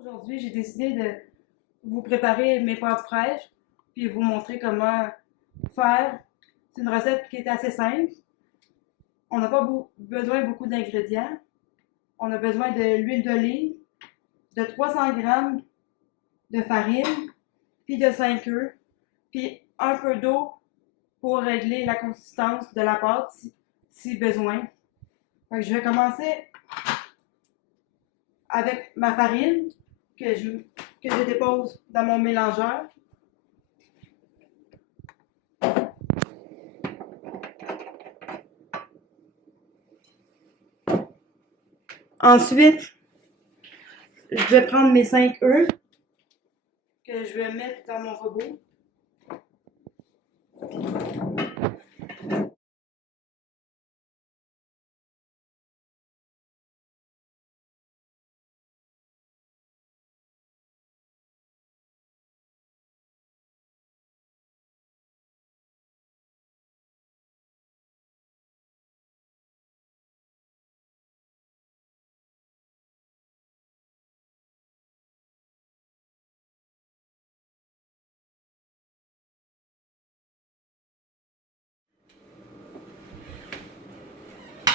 Aujourd'hui, j'ai décidé de vous préparer mes pâtes fraîches, puis vous montrer comment faire. C'est une recette qui est assez simple. On n'a pas besoin beaucoup d'ingrédients. On a besoin de l'huile d'olive, de 300 grammes de farine, puis de 5 œufs, puis un peu d'eau pour régler la consistance de la pâte si besoin. Donc, je vais commencer avec ma farine que je dépose dans mon mélangeur. Ensuite, je vais prendre mes 5 œufs que je vais mettre dans mon robot.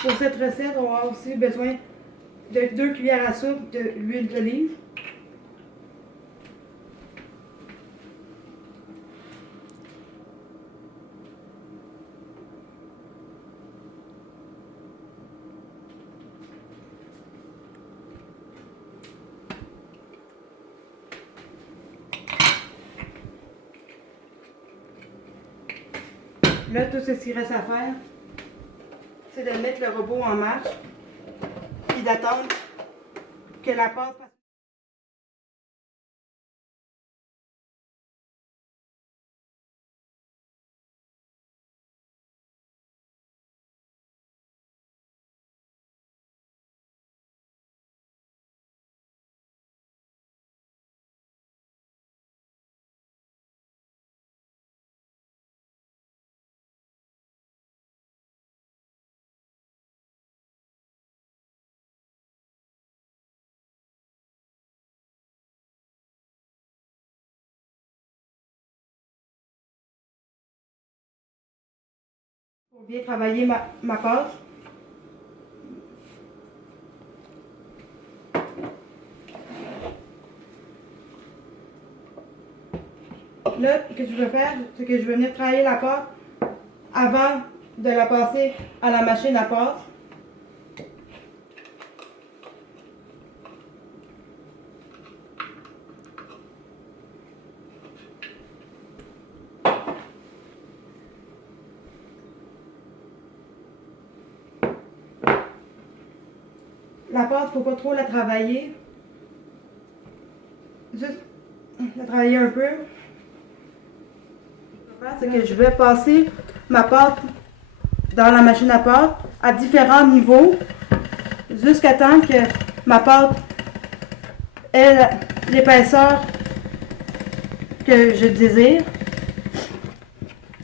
Pour cette recette, on a aussi besoin de 2 cuillères à soupe d'huile d'olive. Là, tout ce qu'il reste à faire, c'est de mettre le robot en marche et d'attendre que la pâte passe. Pour bien travailler ma pâte. Là, ce que je vais faire, c'est que je vais venir travailler la pâte avant de la passer à la machine à pâte. La pâte, il ne faut pas trop la travailler. Juste la travailler un peu. C'est que je vais passer ma pâte dans la machine à pâte à différents niveaux jusqu'à temps que ma pâte ait l'épaisseur que je désire.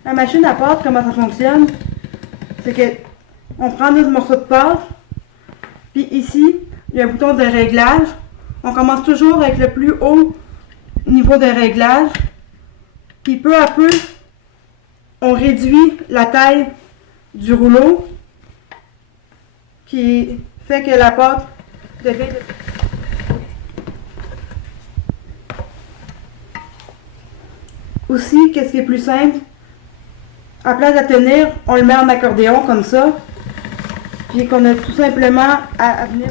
La machine à pâte, comment ça fonctionne? C'est que on prend notre morceau de pâte, puis ici, il y a un bouton de réglage. On commence toujours avec le plus haut niveau de réglage, puis peu à peu, on réduit la taille du rouleau qui fait que la pâte devient aussi, qu'est-ce qui est plus simple, à place de tenir, on le met en accordéon comme ça, puis qu'on a tout simplement à venir.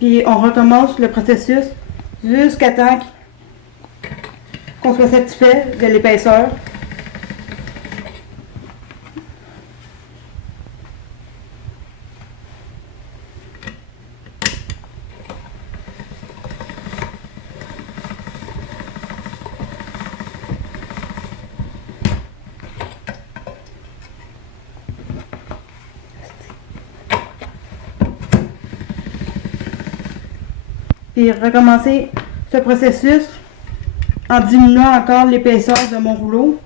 Puis on recommence le processus jusqu'à temps qu'on soit satisfait de l'épaisseur. Puis recommencer ce processus en diminuant encore l'épaisseur de mon rouleau.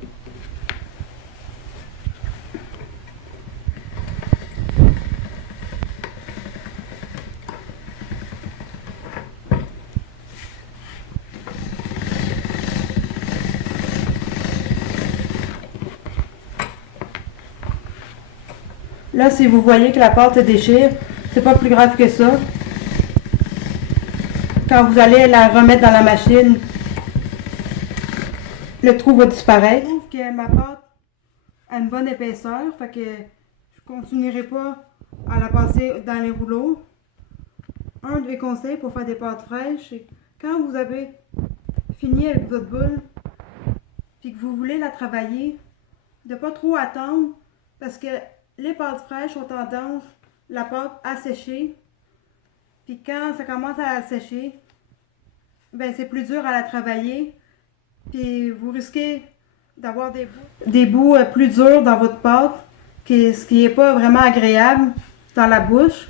Là, si vous voyez que la pâte se déchire, c'est pas plus grave que ça. Quand vous allez la remettre dans la machine, le trou va disparaître. Je trouve que ma pâte a une bonne épaisseur, fait que je continuerai pas à la passer dans les rouleaux. Un de mes conseils pour faire des pâtes fraîches, c'est quand vous avez fini avec votre boule, puis que vous voulez la travailler, de pas trop attendre, parce que les pâtes fraîches ont tendance, la pâte à sécher, puis quand ça commence à sécher, ben c'est plus dur à la travailler, puis vous risquez d'avoir des bouts plus durs dans votre pâte, ce qui n'est pas vraiment agréable dans la bouche.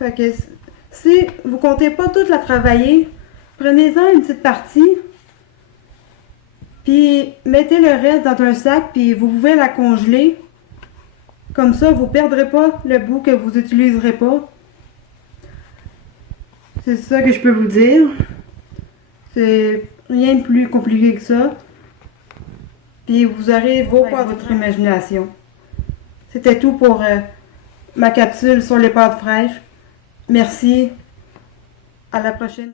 Fait que si vous comptez pas toute la travailler, prenez-en une petite partie, puis mettez le reste dans un sac, puis vous pouvez la congeler. Comme ça, vous ne perdrez pas le bout que vous n'utiliserez pas. C'est ça que je peux vous dire. C'est rien de plus compliqué que ça. Puis vous aurez vos pâtes à votre imagination. C'était tout pour ma capsule sur les pâtes fraîches. Merci. À la prochaine.